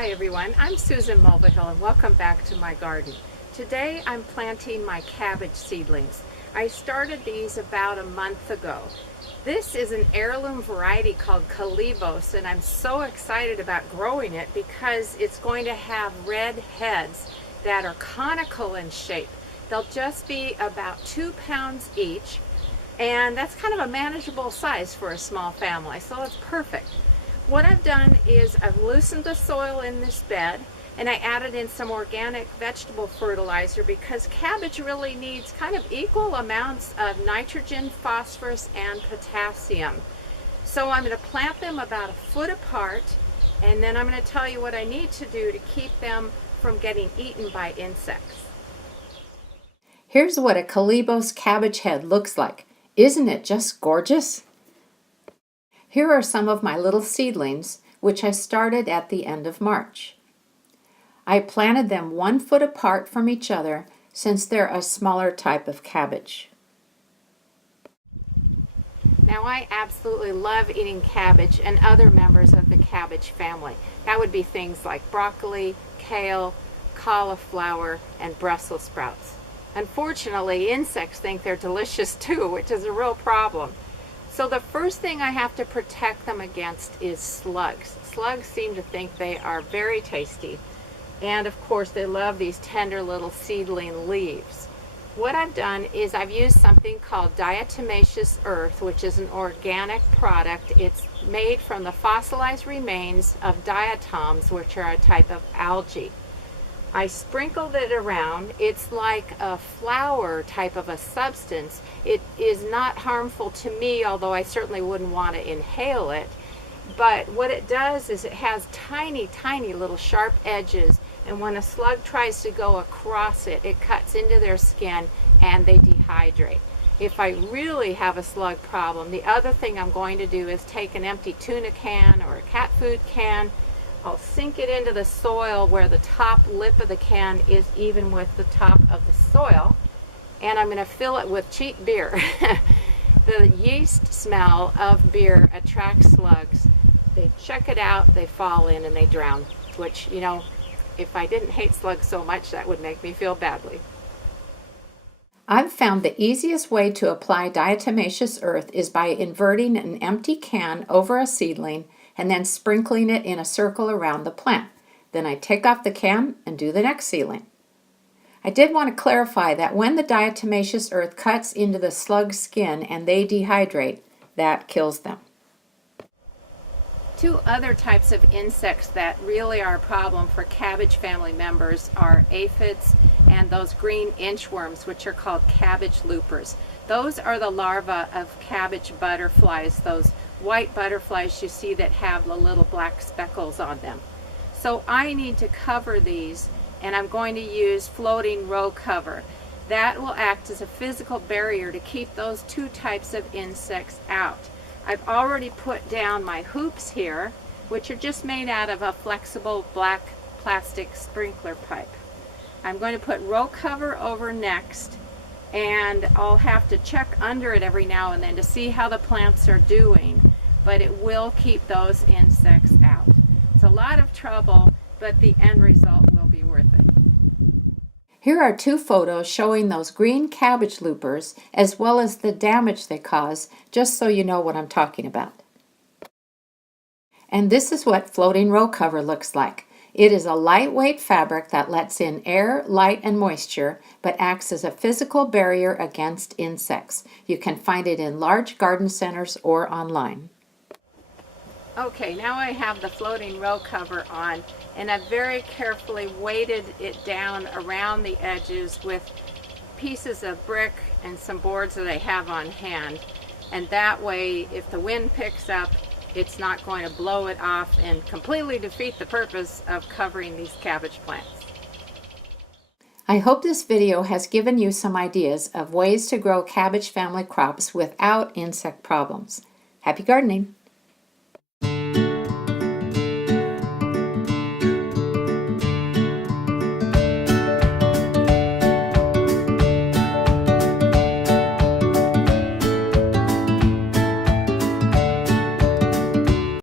Hi everyone, I'm Susan Mulvihill and welcome back to my garden. Today I'm planting my cabbage seedlings. I started these about a month ago. This is an heirloom variety called Cabbage, and I'm so excited about growing it because it's going to have red heads that are conical in shape. They'll just be about 2 pounds each, and that's kind of a manageable size for a small family, so it's perfect. What I've done is I've loosened the soil in this bed, and I added in some organic vegetable fertilizer because cabbage really needs kind of equal amounts of nitrogen, phosphorus, and potassium. So I'm going to plant them about 1 foot apart, and then I'm going to tell you what I need to do to keep them from getting eaten by insects. Here's what a Cabbage cabbage head looks like. Isn't it just gorgeous? Here are some of my little seedlings, which I started at the end of March. I planted them 1 foot apart from each other since they're a smaller type of cabbage. Now I absolutely love eating cabbage and other members of the cabbage family. That would be things like broccoli, kale, cauliflower, and Brussels sprouts. Unfortunately, insects think they're delicious too, which is a real problem. So the first thing I have to protect them against is slugs. Slugs seem to think they are very tasty. And of course they love these tender little seedling leaves. What I've done is I've used something called diatomaceous earth, which is an organic product. It's made from the fossilized remains of diatoms, which are a type of algae. I sprinkled it around. It's like a flour type of a substance. It is not harmful to me, although I certainly wouldn't want to inhale it. But what it does is it has tiny, tiny little sharp edges, and when a slug tries to go across it, it cuts into their skin and they dehydrate. If I really have a slug problem, the other thing I'm going to do is take an empty tuna can or a cat food can. I'll sink it into the soil where the top lip of the can is even with the top of the soil, and I'm going to fill it with cheap beer. The yeast smell of beer attracts slugs. They check it out, they fall in, and they drown, which, you know, if I didn't hate slugs so much, that would make me feel badly. I've found the easiest way to apply diatomaceous earth is by inverting an empty can over a seedling and then sprinkling it in a circle around the plant. Then I take off the can and do the next seedling. I did want to clarify that when the diatomaceous earth cuts into the slug's skin and they dehydrate, that kills them. Two other types of insects that really are a problem for cabbage family members are aphids and those green inchworms, which are called cabbage loopers. Those are the larvae of cabbage butterflies, those white butterflies you see that have the little black speckles on them. So I need to cover these, and I'm going to use floating row cover. That will act as a physical barrier to keep those two types of insects out. I've already put down my hoops here, which are just made out of a flexible black plastic sprinkler pipe. I'm going to put row cover over next, and I'll have to check under it every now and then to see how the plants are doing, but it will keep those insects out. It's a lot of trouble, but the end result will be worth it. Here are 2 photos showing those green cabbage loopers as well as the damage they cause, just so you know what I'm talking about. And this is what floating row cover looks like. It is a lightweight fabric that lets in air, light, and moisture, but acts as a physical barrier against insects. You can find it in large garden centers or online. Okay, now I have the floating row cover on, and I've very carefully weighted it down around the edges with pieces of brick and some boards that I have on hand. And that way, if the wind picks up, it's not going to blow it off and completely defeat the purpose of covering these cabbage plants. I hope this video has given you some ideas of ways to grow cabbage family crops without insect problems. Happy gardening!